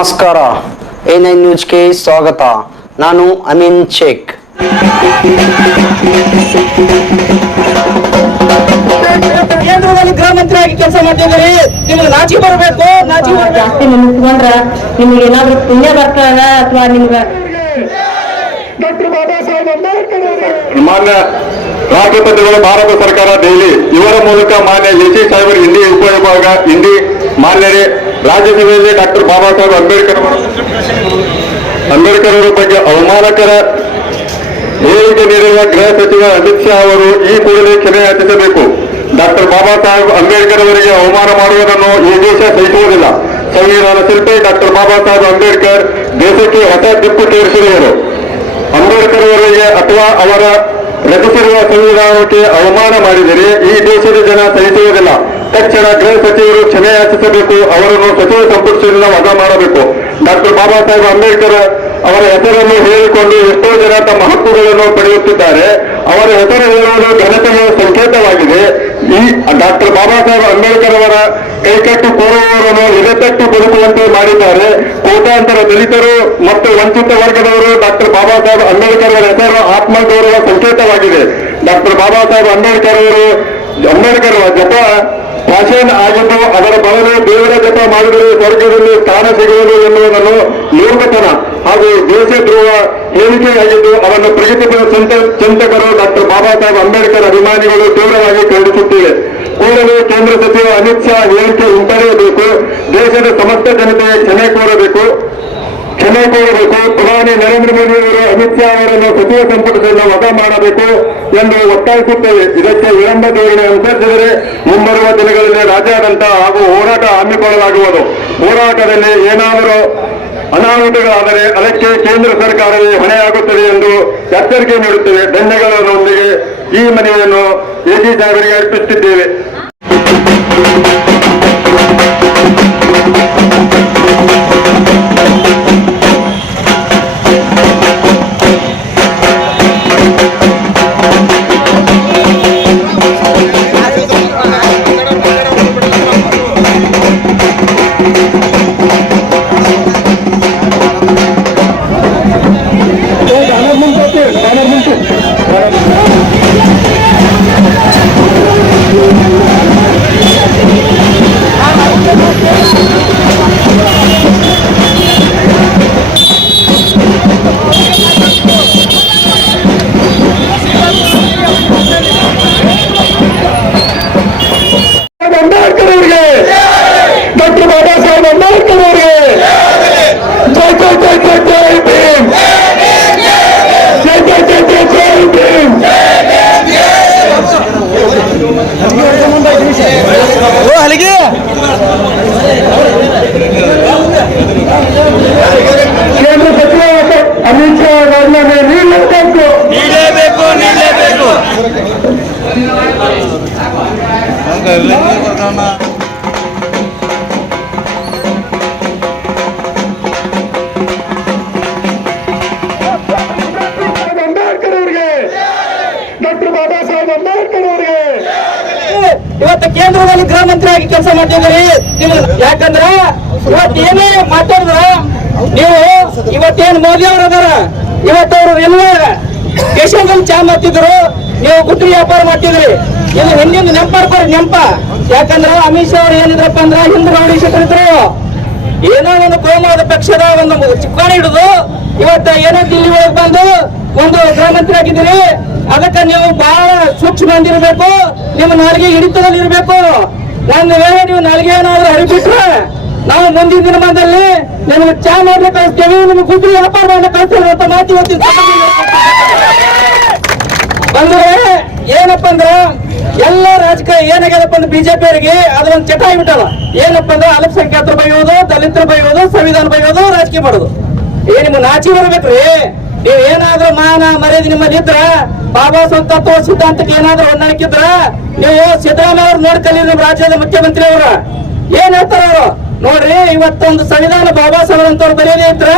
ನಮಸ್ಕಾರ. A9 ನ್ಯೂಸ್ಗೆ ಸ್ವಾಗತ. ನಾನು ಅಮೀನ್ ಶೇಖ್. ಕೇಂದ್ರದಲ್ಲಿ ಗೃಹ ಮಂತ್ರಿಯಾಗಿ ಕೆಲಸ ಮಾಡ್ತಿದ್ದೀರಿ, ನಿಮ್ಗೆ ನಾಚಿ ಬರಬೇಕು. ಜಾಸ್ತಿ ನಿಂತ್ಕೊಂಡ್ರ ನಿಮ್ಗೆ ಏನಾದ್ರು ಪುಣ್ಯ ಬರ್ತಾರ ಅಥವಾ ನಿಮ್ಗೆ ಮಾನ್ಯ ರಾಷ್ಟ್ರಪತಿಗಳು ಭಾರತ ಸರ್ಕಾರ ದೆಹಲಿ ಇವರ ಮೂಲಕ ಮಾನ್ಯ ಎಸಿ ಸಾಹೇಬರು ಹಿಂದಿ ಉಪವಿಭಾಗ ಹಿಂದಿ ಮಾನ್ಯರೇ ರಾಜ್ಯಸಭೆಯಲ್ಲಿ ಡಾಕ್ಟರ್ ಬಾಬಾ ಸಾಹೇಬ್ ಅಂಬೇಡ್ಕರ್ ಅವರ ಬಗ್ಗೆ ಅವಮಾನಕರ ಹೇಳಿಕೆ ನೀಡಿರುವ ಗೃಹ ಸಚಿವ ಅಮಿತ್ ಶಾ ಅವರು ಈ ಕೂಡಲೇ ಕ್ಷಮೆ ಯಾಚಿಸಬೇಕು. ಡಾಕ್ಟರ್ ಬಾಬಾ ಸಾಹೇಬ್ ಅಂಬೇಡ್ಕರ್ ಅವರಿಗೆ ಅವಮಾನ ಮಾಡುವುದನ್ನು ಈ ದೇಶ ಸಹಿಸುವುದಿಲ್ಲ. ಸಂವಿಧಾನ ಶಿಲ್ಪಿ ಡಾಕ್ಟರ್ ಬಾಬಾ ಸಾಹೇಬ್ ಅಂಬೇಡ್ಕರ್ ದೇಶಕ್ಕೆ ಹೊಸ ದಿಕ್ಕು ತೋರಿಸಿರುವರು. ಅಂಬೇಡ್ಕರ್ ಅವರಿಗೆ ಅಥವಾ ಅವರ ರಚಿಸಿರುವ ಸಂವಿಧಾನಕ್ಕೆ ಅವಮಾನ ಮಾಡಿದರೆ ಈ ದೇಶದ ಜನ ಸಹಿಸುವುದಿಲ್ಲ. ತಕ್ಷಣ ಗೃಹ ಸಚಿವರು ಕ್ಷಮೆ ಯಾಚಿಸಬೇಕು. ಅವರನ್ನು ಸಚಿವ ಸಂಪುಟದಿಂದ ವಜಾ ಮಾಡಬೇಕು. ಡಾಕ್ಟರ್ ಬಾಬಾ ಸಾಹೇಬ್ ಅಂಬೇಡ್ಕರ್ ಅವರ ಹೆಸರನ್ನು ಹೇಳಿಕೊಂಡು ಎಷ್ಟೋ ಜನ ತಮ್ಮ ಹಕ್ಕುಗಳನ್ನು ಪಡೆಯುತ್ತಿದ್ದಾರೆ. ಅವರ ಹೆಸರು ಹೇಳುವುದು ಘನತೆಯ ಸಂಕೇತವಾಗಿದೆ. ಈ ಡಾಕ್ಟರ್ ಬಾಬಾ ಸಾಹೇಬ್ ಅಂಬೇಡ್ಕರ್ ಅವರ ಕೈಕಟ್ಟು ಕೋರುವವರನ್ನು ಎದೆತಟ್ಟು ಬದುಕುವಂತೆ ಮಾಡಿದ್ದಾರೆ. ಕೋಟ್ಯಾಂತರ ದಲಿತರು ಮತ್ತು ವಂಚಿತ ವರ್ಗದವರು ಡಾಕ್ಟರ್ ಬಾಬಾ ಸಾಹೇಬ್ ಅಂಬೇಡ್ಕರ್ ಅವರ ಹೆಸರು ಆತ್ಮಗೌರವ ಸಂಕೇತವಾಗಿದೆ. ಡಾಕ್ಟರ್ ಬಾಬಾ ಸಾಹೇಬ್ ಅಂಬೇಡ್ಕರ್ ಜಪ ಪ್ರಾಚೀನ ಆಗಿದ್ದು ಅದರ ಬದಲು ದೇವರ ಜಪ ಮಾಡಿದರೆ ಸ್ವರ್ಗದಲ್ಲಿ ಸ್ಥಾನ ಸಿಗುವುದು ಎನ್ನುವುದನ್ನು ಮೂರ್ಖತನ ಹಾಗೂ ದೇಶದ್ರೋಹ ಹೇಳಿಕೆಯಾಗಿದ್ದು ಅವನ್ನು ಪ್ರಗತಿಪರ ಚಿಂತಕರು ಡಾಕ್ಟರ್ ಬಾಬಾ ಸಾಹೇಬ್ ಅಂಬೇಡ್ಕರ್ ಅಭಿಮಾನಿಗಳು ತೀವ್ರವಾಗಿ ಖಂಡಿಸುತ್ತಿವೆ. ಕೂಡಲೇ ಕೇಂದ್ರ ಸಚಿವ ಅಮಿತ್ ಶಾ ಹೇಳಿಕೆ ಹಿಂಪಡೆಯಬೇಕು. ದೇಶದ ಸಮಸ್ತ ಜನತೆಗೆ ಕ್ಷಮೆ ಕೋರಬೇಕು. ಪ್ರಧಾನಿ ನರೇಂದ್ರ ಮೋದಿ ಅವರು ಅಮಿತ್ ಶಾ ಅವರನ್ನು ಸಚಿವ ಸಂಪುಟದಿಂದ ವಜಾ ಮಾಡಬೇಕು ಎಂದು ಒತ್ತಾಯಿಸುತ್ತೇವೆ. ಇದಕ್ಕೆ ವಿಳಂಬ ಧೋರಣೆ ಅನುಸರಿಸಿದರೆ ಮುಂಬರುವ ದಿನಗಳಲ್ಲಿ ರಾಜ್ಯಾದ್ಯಂತ ಹಾಗೂ ಹೋರಾಟ ಹಮ್ಮಿಕೊಳ್ಳಲಾಗುವುದು. ಹೋರಾಟದಲ್ಲಿ ಏನಾದರೂ ಅನಾಹುತಗಳಾದರೆ ಅದಕ್ಕೆ ಕೇಂದ್ರ ಸರ್ಕಾರವೇ ಹೊಣೆಯಾಗುತ್ತದೆ ಎಂದು ಎಚ್ಚರಿಕೆ ನೀಡುತ್ತೇವೆ. ಧನ್ಯಗಳೊಂದಿಗೆ ಈ ಮನವಿಯನ್ನು ಎಸಿ ಸಾಹೇಬರಿಗೆ ಅರ್ಪಿಸುತ್ತಿದ್ದೇವೆ. ಅಂಬೇಡ್ಕರ್ ಅವರಿಗೆ, ಡಾಕ್ಟರ್ ಬಾಬಾ ಸಾಹೇಬ್ ಅಂಬೇಡ್ಕರ್ ಅವರಿಗೆ ಜೈ ಜೈ ಜೈ ಜೈ ಜೈ ಭೀಮ್, ಜೈ ಜೈ ಜೈ ಜೈ ಜೈ ಭೀಮ್. ಕೇಂದ್ರ ಸಚಿವ ಅಮಿತ್ ಶಾ ಅವರನ್ನು ನೀಡಲೇಬೇಕು. ಅಂಬೇಡ್ಕರ್ ಅವರಿಗೆ, ಡಾಕ್ಟರ್ ಬಾಬಾ ಸಾಹೇಬ್ ಅಂಬೇಡ್ಕರ್ ಅವರಿಗೆ. ಇವತ್ತು ಕೇಂದ್ರದಲ್ಲಿ ಗೃಹ ಮಂತ್ರಿಯಾಗಿ ಕೆಲಸ ಮಾಡ್ತಿದ್ದೀರಿ. ಯಾಕಂದ್ರ ಇವತ್ತೇನೇ ಮಾತಾಡಿದ್ರ ನೀವು ಇವತ್ತೇನು ಮೋದಿ ಅವರು ಅದಾರ, ಇವತ್ತವರು ಎಲ್ಲ ದೇಶದಲ್ಲಿ ಚಾ ಮಾಡ್ತಿದ್ರು, ನೀವು ಗುಟ್ಟಿ ವ್ಯಾಪಾರ ಮಾಡ್ತಿದ್ರಿ. ಇದು ಹಿಂದಿನ ನೆಂಪ. ಯಾಕಂದ್ರ ಅಮಿತ್ ಶಾ ಅವ್ರು ಏನಿದ್ರಪ್ಪ ಅಂದ್ರ ಹಿಂದೂ ರೌಡೀಶಕರಿದ್ರು. ಏನೋ ಒಂದು ಕೋಮುವಾದ ಪಕ್ಷದ ಒಂದು ಚಿಕ್ಕಾಣಿ ಹಿಡಿದು ಇವತ್ತ ಏನೋ ದಿಲ್ಲಿ ಒಳಗೆ ಬಂದು ಒಂದು ಗೃಹ ಮಂತ್ರಿ ಆಗಿದ್ದೀರಿ. ಅದಕ್ಕೆ ನೀವು ಬಹಳ ಸೂಕ್ಷ್ಮದಿರ್ಬೇಕು. ನಿಮ್ಮ ನಾಲಿಗೆ ಹಿಡಿತದಲ್ಲಿ ಇರಬೇಕು. ಒಂದು ವೇಳೆ ನೀವು ನಾಲಿಗೆ ಏನಾದ್ರೂ ಹರಿಬಿಟ್ರೆ ನಾವು ಮುಂದಿನ ದಿನಮಾನದಲ್ಲಿ ನಿಮ್ಗೆ ಚಾ ಮಾಡ್ಲಿಕ್ಕೆ ಕಳಿಸ್ತೇವೆ, ನಿಮ್ಗೆ ಗುಡ್ರಿ ವ್ಯಾಪಾರ ಮಾಡ್ಲಿಕ್ಕೆ ಕಳಿಸ್ತೇವೆ ಅಂತ ಮಾತು ಇವತ್ತಿನ ಬಂದ್ರೆ ಏನಪ್ಪ ಅಂದ್ರ ಎಲ್ಲ ರಾಜಕೀಯ ಏನಾಗ್ಯದಪ್ಪ ಅಂದ್ರೆ ಬಿಜೆಪಿ ಅವರಿಗೆ ಅದೊಂದು ಚಟ ಆಗ್ಬಿಟ್ಟಲ್ಲ. ಏನಪ್ಪ ಅಂದ್ರೆ ಅಲ್ಪಸಂಖ್ಯಾತರು ಬೈಯೋದು, ದಲಿತರು ಬೈಯೋದು, ಸಂವಿಧಾನ ಬೈಯೋದು, ರಾಜಕೀಯ ಮಾಡೋದು. ನಿಮ್ಗೆ ನಾಚಿ ಬರ್ಬೇಕ್ರಿ. ನೀವ್ ಏನಾದ್ರೂ ಮಾನ ಮರ್ಯಾದೆ ನಿಮ್ಮಲ್ಲಿ ಇದ್ರ, ಬಾಬಾ ತತ್ವ ಸಿದ್ಧಾಂತಕ್ಕೆ ಏನಾದ್ರೂ ಹೊಂದಾಣಿಕಿದ್ರ ನೀವು ಸಿದ್ದರಾಮಯ್ಯ ಅವ್ರು ನೋಡ್ಕಲಿ. ನಿಮ್ ರಾಜ್ಯದ ಮುಖ್ಯಮಂತ್ರಿ ಅವ್ರ ಏನ್ ಹೇಳ್ತಾರ ಅವರು ನೋಡ್ರಿ, ಇವತ್ತೊಂದು ಸಂವಿಧಾನ ಬಾಬಾ ಸಾಹೇಬ್ ಅಂತವ್ರು ಬರೆಯದೇ ಇದ್ರ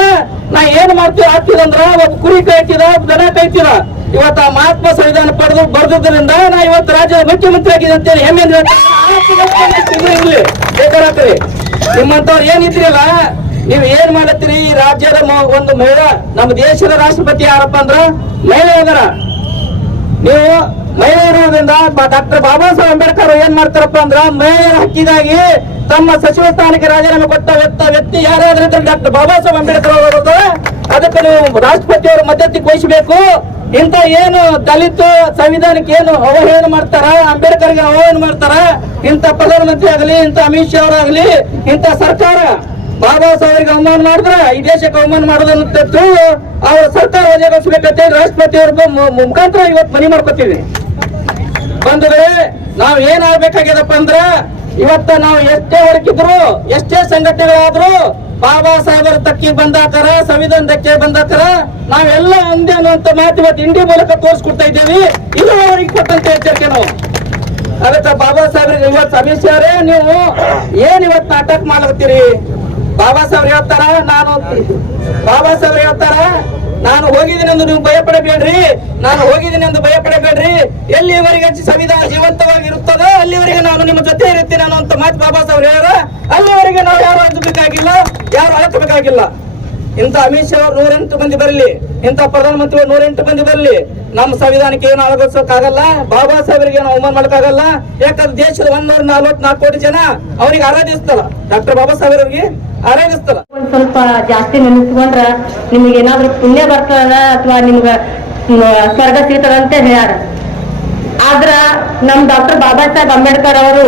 ನಾ ಏನ್ ಮಾಡ್ತೀವಿ ಆಗ್ತಿದಂದ್ರ ಒಬ್ಬ ಕುರಿ ಕಾಯ್ತಿದ, ದನ ಕಾಯ್ತಿದ. ಇವತ್ತು ಆ ಮಹಾತ್ಮ ಸಂವಿಧಾನ ಪಡೆದು ಬರ್ದುದರಿಂದ ನಾ ಇವತ್ತು ರಾಜ್ಯದ ಮುಖ್ಯಮಂತ್ರಿ ಆಗಿದೆ ಅಂತೇಳಿ ಹೆಮ್ಮೆ ಇರ್ಲಿ ಬೇಕಾಗ್ತದೆ. ನಿಮ್ಮಂತವ್ರು ಏನಿದ್ರಲ್ಲ ನೀವು ಏನ್ ಮಾಡತ್ತೀರಿ? ಈ ರಾಜ್ಯದ ಒಂದು ಮಹಿಳಾ, ನಮ್ಮ ದೇಶದ ರಾಷ್ಟ್ರಪತಿ ಯಾರಪ್ಪ ಅಂದ್ರ ಮಹಿಳೆ ಅದರ. ನೀವು ಮಹಿಳೆ ಇರುವುದರಿಂದ ಡಾಕ್ಟರ್ ಬಾಬಾ ಸಾಹೇಬ್ ಅಂಬೇಡ್ಕರ್ ಏನ್ ಮಾಡ್ತಾರಪ್ಪ ಅಂದ್ರ ಮಹಿಳೆಯರ ಹಕ್ಕಿಗಾಗಿ ತಮ್ಮ ಸಚಿವ ಸ್ಥಾನಕ್ಕೆ ರಾಜೀನಾಮೆ ಕೊಟ್ಟ ವ್ಯಕ್ತಿ ಯಾರಾದ್ರೂ ಡಾಕ್ಟರ್ ಬಾಬಾ ಸಾಹೇಬ್ ಅಂಬೇಡ್ಕರ್ ಅವರು. ಅದಕ್ಕೆ ನೀವು ರಾಷ್ಟ್ರಪತಿ ಅವರು ಮಧ್ಯಸ್ಥಿಕೆ ವಹಿಸಬೇಕು. ಇಂತ ಏನು ದಲಿತ ಸಂವಿಧಾನಕ್ಕೆ ಏನು ಅವಹೇಳನ ಮಾಡ್ತಾರ, ಅಂಬೇಡ್ಕರ್ಗೆ ಅವಹೇಳನ ಮಾಡ್ತಾರ, ಇಂತ ಪ್ರಧಾನಮಂತ್ರಿ ಆಗಲಿ, ಇಂತ ಅಮಿತ್ ಶಾ ಅವರಾಗ್ಲಿ, ಇಂತ ಸರ್ಕಾರ ಬಾಬಾ ಸಾಹೇಬ್ರಿಗೆ ಅವಮಾನ ಮಾಡಿದ್ರ ಈ ದೇಶಕ್ಕೆ ಅವಮಾನ ಮಾಡೋದಂತ ಅವ್ರ ಸರ್ಕಾರ ವಜಾಗೊಳಿಸಬೇಕಂತ ರಾಷ್ಟ್ರಪತಿ ಅವ್ರ ಮುಖಾಂತರ ಇವತ್ತು ಮನವಿ ಮಾಡ್ಕೊತೀವಿ. ಬಂಧುಗಳೇ, ನಾವ್ ಏನ್ ಆಗ್ಬೇಕಾಗ್ಯದಪ್ಪ ಅಂದ್ರ ಇವತ್ತ ನಾವು ಎಷ್ಟೇ ಹೊರಕಿದ್ರು, ಎಷ್ಟೇ ಸಂಘಟನೆಗಳಾದ್ರು ಬಾಬಾ ಸಾಹೇಬರ ತಕ್ಕಿ ಬಂದಾಕರ, ಸಂವಿಧಾನ ಧಕ್ಕೆ ಬಂದಾಕರ ನಾವೆಲ್ಲ ಒಂದೇ ಅನ್ನುವಂತ ಮಾತು ಇವತ್ತು ಇಂಡಿ ಮೂಲಕ ತೋರಿಸ್ಕೊಡ್ತಾ ಇದ್ದೇವೆ. ಇದು ಅವರಿಗೆ ಕೊಟ್ಟಂತ ಎಚ್ಚರಿಕೆ ನಾವು. ಅದಕ್ಕೆ ಬಾಬಾ ಸಾಹೇಬ್ರಿಗೆ ಇವತ್ತು ಅಮಿತ್ ಶಾ ನೀವು ಏನ್ ಇವತ್ತು ನಾಟಕ ಮಾಡತ್ತೀರಿ? ಬಾಬಾ ಸಾಹೇಬ್ರು ಹೇಳ್ತಾರ ನಾನು ಹೋಗಿದ್ದೀನಿ ಎಂದು ನೀವು ಭಯಪಡಬೇಡ್ರಿ, ನಾನು ಹೋಗಿದ್ದೀನಿ ಎಂದು ಭಯಪಡಬೇಡ್ರಿ, ಎಲ್ಲಿವರೆಗೆ ಸಂವಿಧಾನ ಜೀವಂತವಾಗಿರುತ್ತದೋ ಅಲ್ಲಿವರೆಗೆ ನಾನು ನಿಮ್ಮ ಜೊತೆ ಇರುತ್ತೇನೆ ಅನ್ನುವಂತ ಮಾತು ಬಾಬಾ ಸಾಹೇಬ್ರು ಹೇಳ್ಯಾರ. ಅಲ್ಲಿವರೆಗೆ ನಾವು ಯಾರು ಹಂಚಬೇಕಾಗಿಲ್ಲ, ಯಾರು ಅಳಕಬೇಕಾಗಿಲ್ಲ. ಇಂಥ ಅಮಿತ್ ಶಾ ಅವರು 108 ಮಂದಿ ಬರಲಿ, ಇಂಥ ಪ್ರಧಾನಮಂತ್ರಿಗಳು 108 ಮಂದಿ ಬರಲಿ, ನಮ್ಮ ಸಂವಿಧಾನಕ್ಕೆ ಏನು ಅಳಗೋಸಕ್ಕಾಗಲ್ಲ, ಬಾಬಾ ಸಾಹೇಬರಿಗೆ ಏನು ಅವಮಾನ ಮಾಡಕ್ಕಾಗಲ್ಲ. ಯಾಕಂದ್ರೆ ದೇಶದ 144 ಕೋಟಿ ಜನ ಅವರಿಗೆ ಆರಾಧಿಸ್ತಲ್ಲ, ಡಾಕ್ಟರ್ ಬಾಬಾ ಸಾಹೇಬ್ ಅವರಿಗೆ ಆರಾಧಿಸ್ತಲ್ಲ. ಒಂದ್ ಸ್ವಲ್ಪ ಜಾಸ್ತಿ ನೆನೆಸ್ಕೊಂಡ್ರ ನಿಮ್ಗೆ ಏನಾದ್ರೂ ಪುಣ್ಯ ಬರ್ತದ ಅಥವಾ ನಿಮ್ಗ ಸ್ವರ್ಗ ಸಿಗ್ತದ ಅಂತ ಹೇಳ್ಯಾರ. ಆದ್ರ ನಮ್ ಡಾಕ್ಟರ್ ಬಾಬಾ ಸಾಹೇಬ್ ಅಂಬೇಡ್ಕರ್ ಅವರು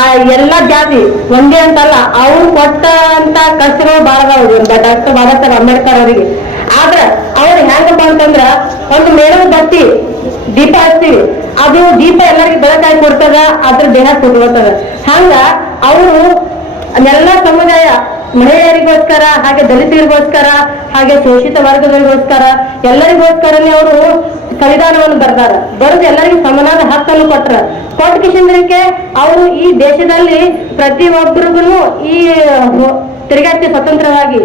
ಆ ಎಲ್ಲಾ ಜಾತಿ ಒಂದೇ ಅಂತಲ್ಲ, ಅವ್ರು ಕೊಟ್ಟಂತ ಕಷ್ಟಗಳು ಬಾಳ ಡಾಕ್ಟರ್ ಬಾಬಾ ಸಾಹೇಬ್ ಅಂಬೇಡ್ಕರ್ ಅವರಿಗೆ. ಆದ್ರ ಅವ್ರು ಹೆಂಗಪ್ಪ ಅಂತಂದ್ರ ಒಂದು ಮೇಣದ ಬತ್ತಿ ದೀಪ ಹಚ್ತೀವಿ, ಅದು ದೀಪ ಎಲ್ಲರಿಗೂ ಬೆಳಕಾಗಿ ಕೊಡ್ತದ, ಅದ್ರ ದೇಹ ಕೊಡ್ತದ. ಹಂಗ ಅವರು ಎಲ್ಲ ಸಮುದಾಯ, ಮಹಿಳೆಯರಿಗೋಸ್ಕರ, ಹಾಗೆ ದಲಿತರಿಗೋಸ್ಕರ, ಹಾಗೆ ಶೋಷಿತ ವರ್ಗಗಳಿಗೋಸ್ಕರ, ಎಲ್ಲರಿಗೋಸ್ಕರನೇ ಅವರು ಸಂವಿಧಾನವನ್ನು ಬರೆದು ಎಲ್ಲರಿಗೂ ಸಮನಾದ ಹಕ್ಕನ್ನು ಕೊಟ್ಟ ಕಿಶಂದ್ರಕ್ಕೆ ಅವರು ಈ ದೇಶದಲ್ಲಿ ಪ್ರತಿಯೊಬ್ಬರಿಗೂ ಈ ತಿರುಗಾಟಕ್ಕೆ ಸ್ವತಂತ್ರವಾಗಿ